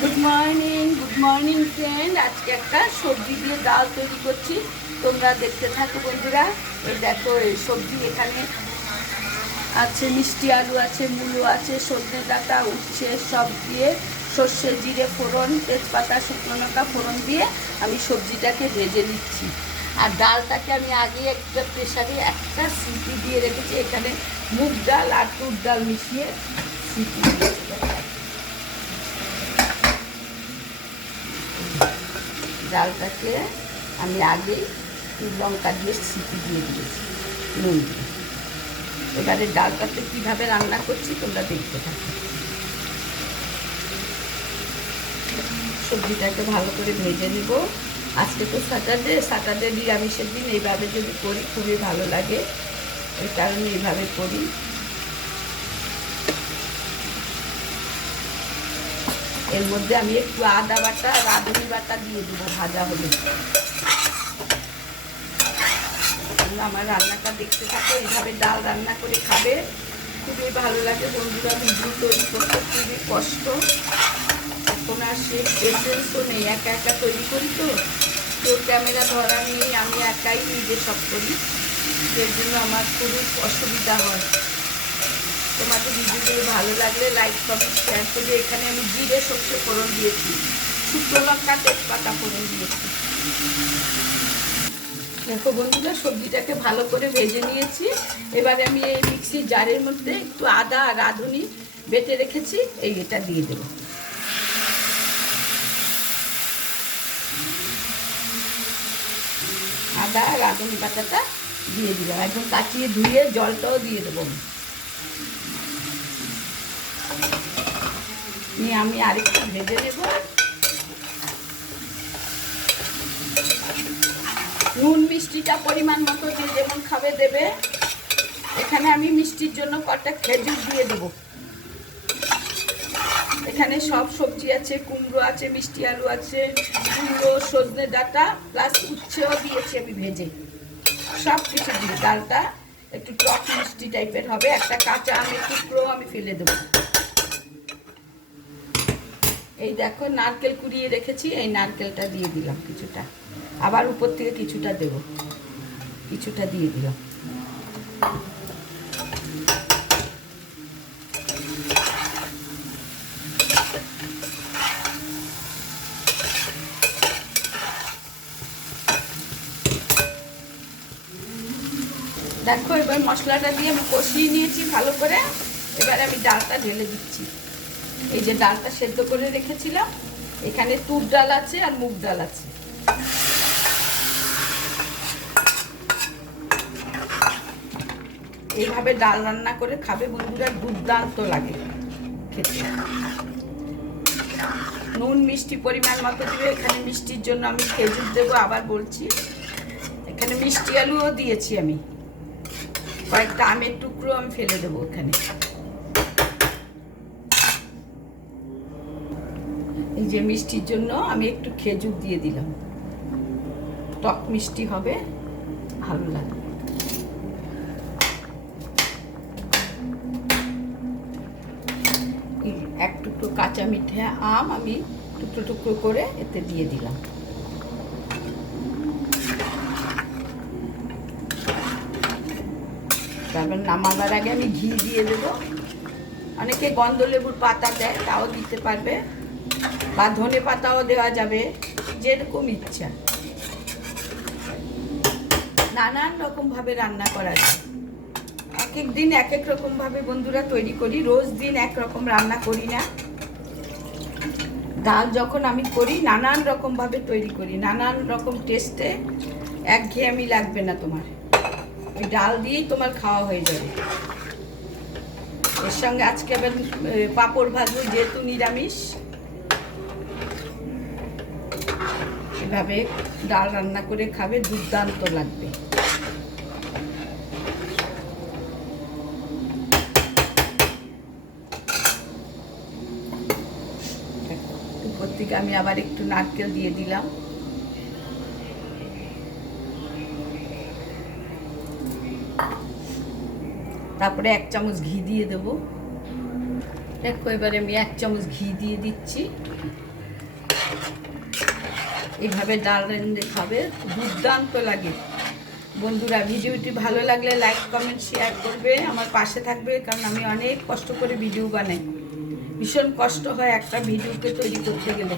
Good morning friend. আজকে একটা সবজি দিয়ে ডাল তৈরি করছি, তোমরা দেখতে থাকো বন্ধুরা। এই দেখো, এই সবজি এখানে আছে, মিষ্টি আলু আছে, মূলো আছে, সজনে ডাঁটা, উচ্ছে সব দিয়ে সর্ষে জিরে ফোড়ন, তেজপাতা, শুকনো লঙ্কা ফোড়ন দিয়ে আমি সবজিটাকে ভেজে নিচ্ছি। আর ডালটাকে আমি আগে একটা প্রেশারে একটা সিটি দিয়ে রেখেছি। এখানে মুগ ডাল আর তুর ডাল মিশিয়ে সিটি দিয়েছি। ডালটাকে আমি আগেই লঙ্কা দিয়ে সিটি দিয়ে দিয়েছি, নুন দিয়ে। এবারে ডালটাতে কীভাবে রান্না করছি তোমরা দেখতে থাকো। সবজিটাকে ভালো করে ভেজে নিব। আজকে তো স্যাটারডে নিরামিষের দিন। এইভাবে যদি করি খুবই ভালো লাগে, ওই কারণে এইভাবে করি। এর মধ্যে আমি একটু আদা বাটা, রাঁধুনি বাটা দিয়ে দেবো ভাজা হলে। আমার রান্নাটা দেখতে থাকো। এইভাবে ডাল রান্না করে খাবে, খুবই ভালো লাগে বন্ধুরা। ভিডিও তৈরি করতে খুবই কষ্ট, এখন আর সে পেশেন্সও নেই। একা একা তৈরি করি তো, কেউ ক্যামেরা ধরার নেই, আমি একাই নিজে সব করি। এর জন্য আমার খুবই অসুবিধা হয়। তোমাদের ভিডিওগুলো ভালো লাগলে লাইক কমেন্ট শেয়ার করবে। এখানে আমি জিরে সর্ষে ফোড়ন দিয়েছি, শুকনো লঙ্কা তেজপাতা ফোড়ন দিয়েছি। দেখো বন্ধুরা, সবজিটাকে ভালো করে ভেজে নিয়েছি। এবারে আমি এই মিক্সির জারের মধ্যে একটু আদা আর রাঁধুনি বেটে রেখেছি, এটা দিয়ে দেবো। আদা আর রাঁধুনি বাটাটা দিয়ে দিলাম, একদম কাটিয়ে ধুয়ে জলটাও দিয়ে দেবো। নিয়ে আমি আরেকটু ভেজে নেব। নুন মিষ্টিটা পরিমাণ মতো যে যেমন খাবে দেবে। এখানে আমি মিষ্টির জন্য কটা খেজুর দিয়ে দেব। এখানে সব সবজি আছে, কুমড়ো আছে, মিষ্টি আলু আছে, মূলো, সজনে ডাঁটা প্লাস উচ্ছেও দিয়েছি আমি ভেজে। সব কিছু দিয়ে ডালটা একটু টক মিষ্টি টাইপের হবে। একটা কাঁচা আমের টুকরো আমি ফেলে দেবো। এই দেখো, নারকেল কুড়িয়ে রেখেছি, এই নারকেলটা দিয়ে দিলাম কিছুটা। আবার উপর থেকে কিছুটা দেব, কিছুটা দিয়ে দিলাম। দেখো, এবার মশলাটা দিয়ে আমি কষিয়ে নিয়েছি ভালো করে। এবার আমি ডালটা ঢেলে দিচ্ছি। এই যে ডালটা সেদ্ধ করে রেখেছিলাম, এখানে তুর ডাল আছে আর মুগ ডাল আছে। এইভাবে ডাল রান্না করে খাবে বন্ধুরা, দুর্দান্ত লাগে খেতে। নুন মিষ্টি পরিমাণ মতো দিবে। এখানে মিষ্টির জন্য আমি খেজুর দেবো, আবার বলছি। এখানে মিষ্টি আলুও দিয়েছি আমি, কয়েকটা আমের টুকরো আমি ফেলে দেবো এখানে। এই যে মিষ্টির জন্য আমি একটু খেজুর দিয়ে দিলাম, টক মিষ্টি হবে, ভালো লাগবে। এক টুকরো কাঁচা মিঠা আম আমি টুকরো টুকরো করে এতে দিয়ে দিলাম। তারপর নামাবার আগে আমি ঘি দিয়ে দেবো। অনেকে গন্ধলেবুর পাতা দেয়, তাও দিতে পারবে, বা ধনে পাতাও দেওয়া যাবে, যেরকম ইচ্ছা। নানান রকমভাবে রান্না করা যায়। এক এক দিন এক এক রকমভাবে বন্ধুরা তৈরি করি, রোজ দিন একরকম রান্না করি না। ডাল যখন আমি করি নানান রকমভাবে তৈরি করি, নানান রকম টেস্টে। একঘেয়েমি লাগবে না তোমার, ওই ডাল দিয়েই তোমার খাওয়া হয়ে যাবে। এর সঙ্গে আজকে আবার পাঁপড় ভাজবো, যেহেতু নিরামিষ। এভাবে ডাল রান্না করে খাবে, দুর্দান্ত লাগবে। উপর থেকে আমি আবার একটু নারকেল দিয়ে দিলাম। তারপরে 1 চামচ ঘি দিয়ে দেবো। দেখো, এবারে আমি 1 চামচ ঘি দিয়ে দিচ্ছি। এইভাবে ডাল রেঁধে খাবে, দুর্দান্ত লাগে। বন্ধুরা ভিডিওটি ভালো লাগলে লাইক কমেন্ট শেয়ার করবে, আমার পাশে থাকবে, কারণ আমি অনেক কষ্ট করে ভিডিও বানাই। ভীষণ কষ্ট হয় একটা ভিডিওকে তৈরি করতে গেলে,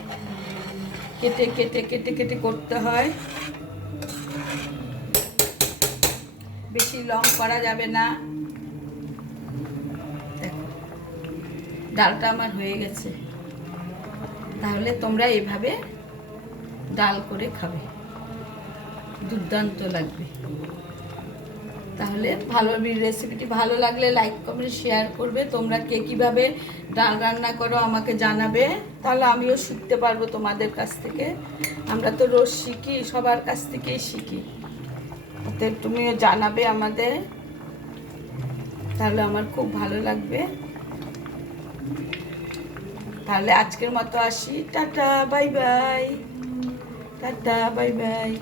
কেটে কেটে কেটে কেটে করতে হয়। বেশি লং করা যাবে না। দেখো ডালটা আমার হয়ে গেছে। তাহলে তোমরা এভাবে ডাল করে খাবে, দুর্দান্ত লাগবে। তাহলে রেসিপিটি ভালো লাগলে লাইক কমেন্ট শেয়ার করবে। তোমরা কে কীভাবে ডাল রান্না করো আমাকে জানাবে, তাহলে আমিও শিখতে পারবো তোমাদের কাছ থেকে। আমরা তো রোজ শিখি, সবার কাছ থেকেই শিখি। তো তুমিও জানাবে আমাদের, তাহলে আমার খুব ভালো লাগবে। তাহলে আজকের মতো আসি, tata bye bye, tata bye bye.